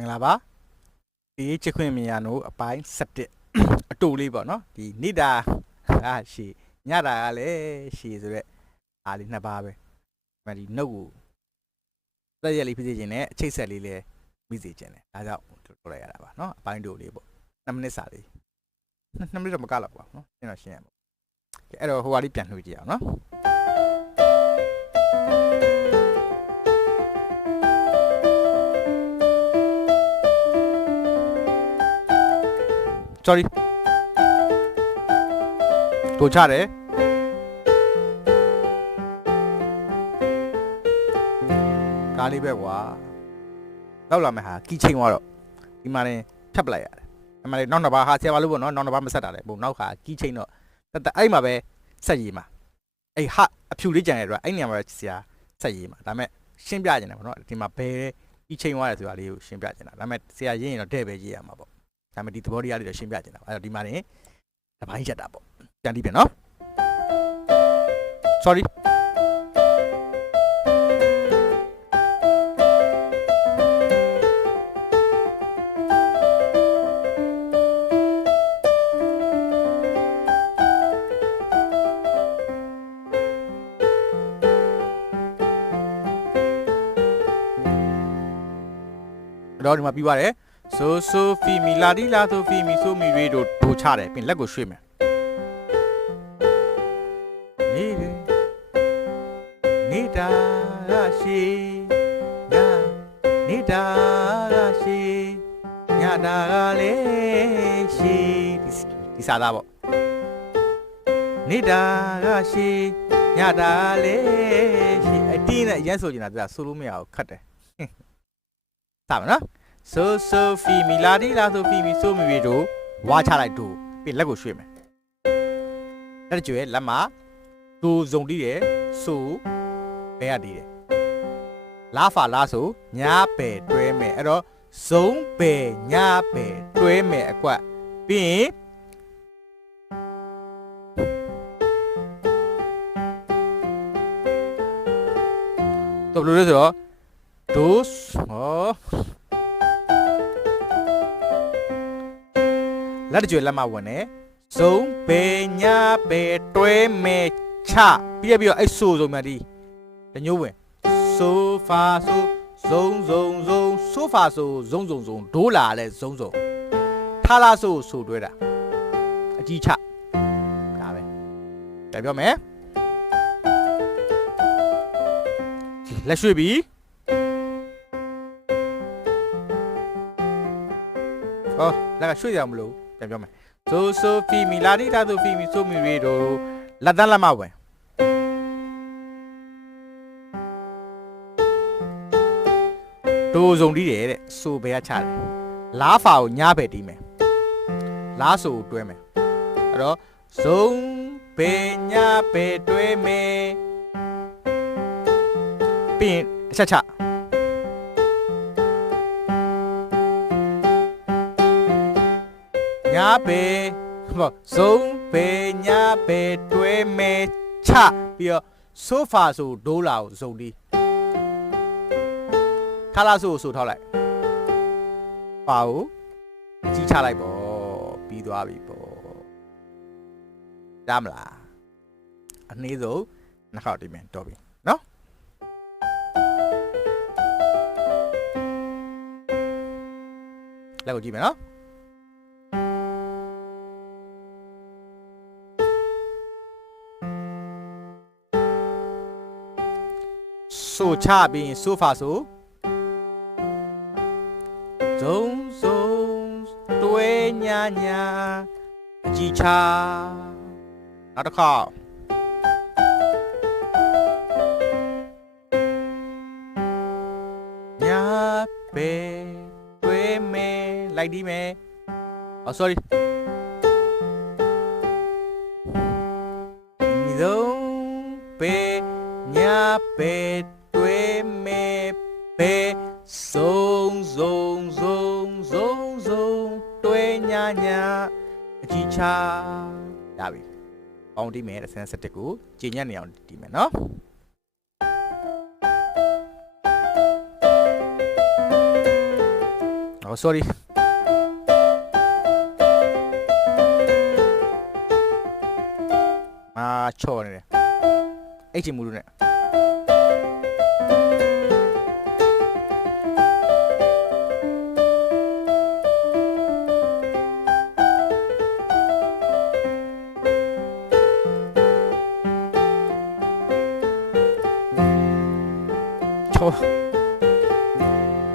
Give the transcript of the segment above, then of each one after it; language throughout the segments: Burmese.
မင်္ဂလာပါဒီချစ်ခွင့်မြင်ရနို့အပိုင်း7အတူလေးပေါ့နော်ဒီနေတာအာရှီညတာကလည်းရှီဆိုရက်အားလေးနှစ်ပါးပဲဒီမှာဒီနှုတ်ကိုသက်ရက်လေးဖြစ်စေခြင်းနဲ့အချိတ်ဆက်လေးလည်းမိစေခြင်းနဲ့ဒါကြောင့်ထုတ်လိုက်ရတာပါနော်အပိုင်းတူလေးပေါ့2မိနစ်စာလေး2မိနစ်တော့မကလောက်ပါဘူးနော်ရှင်းတော့ရှင်းရမှာကဲအဲ့တော့ဟိုဟာလေးပြန်နှွှေကြည့်အောင်နော် sorry တို့ချတယ်ကားလေးပဲကွာလောက်လာမယ်ဟာကီချိန်သွားတော့ဒီမှာရင်ဖြတ်ပလိုက်ရတယ်အမှန်လေနောက်နှစ်ပါးဟာဆရာပါလို့ပေါ့နော်နောက်နှစ်ပါးမဆက်တာလေပုံနောက်ခါကီချိန်တော့တတအဲ့မှာပဲဆက်ရည်မှာအဲ့ဟာအဖြူလေးကြံရတော့အဲ့နေရာမှာပဲဆရာဆက်ရည်မှာဒါမဲ့ရှင်းပြနေတယ်ပေါ့နော်ဒီမှာဘယ်ကီချိန်သွားတယ်ဆိုတာလေးကိုရှင်းပြနေတာဒါမဲ့ဆရာရင်းရင်တော့တဲ့ပဲရေးရမှာပေါ့ ဒါပေမဲ့ဒီသဘောတရားလေးတော့ရှင်းပြချင်တာပါအဲ့တော့ဒီမှာနေတပိုင်းချက်တာပေါ့ပြန်ပြီးပြန်နော် sorry အဲ့တော့ဒီမှာပြီးပါတယ် ဆိုဆိုဖီမီလာဒီလာဆိုဖီမီဆိုမီရေတို့ဒိုချတယ်ပြင်လက်ကိုရွှေ့မယ်နေတယ်နေတာရရှိညာနေတာရရှိညတာကလည်းရှိဒီဒီစားသားပေါ့နေတာကရှိညတာကလည်းရှိအတင်းနဲ့အရင်ဆိုချင်တာသူကဆိုလို့မရဘူးခတ်တယ်စပါနော် ဆိုဆိုဖီမီလာဒီလာဆိုဖီမီဆိုမီရီတို့ဝါချလိုက်တို့ပြီးလက်ကိုရွှေ့မယ်လက်ကျွဲလက်မဒူဇုံတီးတယ်ဆိုဘဲရတီးတယ်လာဖာလာဆိုညာပယ်တွဲမယ်အဲ့တော့ဇုံပယ်ညာပယ်တွဲမယ်အကွက်ပြီးရင်တော့ဘယ်လိုလဲဆိုတော့ဒိုးဟော လက်တကြွယ်လက်မဝင်နေဇုံပေညာပေတွဲမဲချပြီးရပြီးတော့အဲ့ဆိုဆိုမှဒီတညိုးဝင်ဆိုဖာဆိုဇုံဇုံဇုံဆိုဖာဆိုဇုံဇုံဇုံဒိုးလာလဲဇုံဇုံထားလာဆိုဆိုတွဲတာအကြီးချဒါပဲပြန်ပြောမယ်လက်ရွှေ့ပြီးဟောလက်ကရွှေ့ရမလို့ ပြန်ပြောမယ်ဆိုဆိုဖီမီလာဒီတာဆိုဖီမီဆိုမီရီတို့လက်တန်းလက်မဝင်ဒိုဇုံတီးတယ်တဲ့ဆိုဘဲကချတယ်လာဖာကိုညားပဲတီးမယ်လာဆိုကိုတွဲမယ်အဲ့တော့ဇုံဘေညာပဲတွဲမယ်ပြီးရင်တစ်ချက်ချ ညာပဲဟောဇုံဘေညာပဲတွဲမယ်ချပြီးတော့ဆိုဖာဆိုဒိုးလာကိုဇုံတီးခါလာဆိုကိုဆိုထောက်လိုက်ပါကိုကြီးချလိုက်ပေါ့ပြီးသွားပြီပေါ့ဒါမလားအနည်းဆုံးနှစ်ခေါက်ဒီမယ်တော်ပြီနော်လက်ကိုကြည့်မယ်နော် ဆိုချပြီးရင်ဆိုဖာဆိုဇုံဇုံတွဲညာညာအကြီးချနောက်တစ်ခါညာပဲတွဲမယ်လိုက်ဒီမယ်အော် sorry ဒီလုံးပဲညာပဲတွဲ မယ်ပဲစုံစုံစုံစုံစုံတွဲညာညာအကြီးချရပြီပေါင်းတီးမယ်တစ်ဆန်းစတစ်ကိုကျင်ညက်နေအောင်တီးမယ်နော်ဟော sorry အာချော်နေတယ်အဲ့ချင်မှုလို့ ਨੇ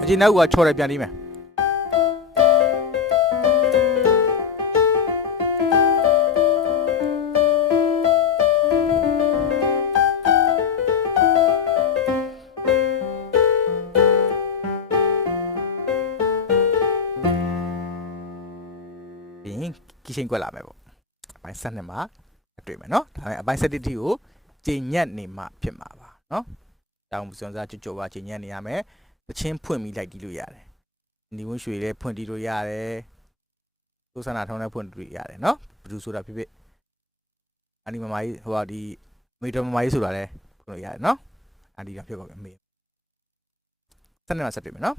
အချင်းနောက်ကချော်တယ်ပြန်ပြီးမယ်ပြီးရင်ကီချင်းကွက်လာမယ်ပေါ့အပိုင်း7နှစ်မှာတွေ့မယ်နော်ဒါပေမဲ့အပိုင်း7တိတိကိုကျင်ညက်နေမှဖြစ်မှာပါနော်တောင်းစွန်စားကြွကြွပါကျင်ညက်နေရမယ် တချင်းဖွင့်ပြီးလိုက်တီးလို့ရတယ်ညီဝင်းရွှေလည်းဖွင့်တီးလို့ရတယ်သုဆန္ဒထုံးလည်းဖွင့်တီးလို့ရတယ်နော်ဘယ်သူဆိုတာဖြစ်ဖြစ်အနီမမကြီးဟိုဟာဒီမေတော်မမကြီးဆိုတာလည်းဖွင့်လို့ရတယ်နော်အန်ဒီတော့ဖြစ်ပါပြီအမေ7နှစ်မှာဆက်တွေ့မယ်နော်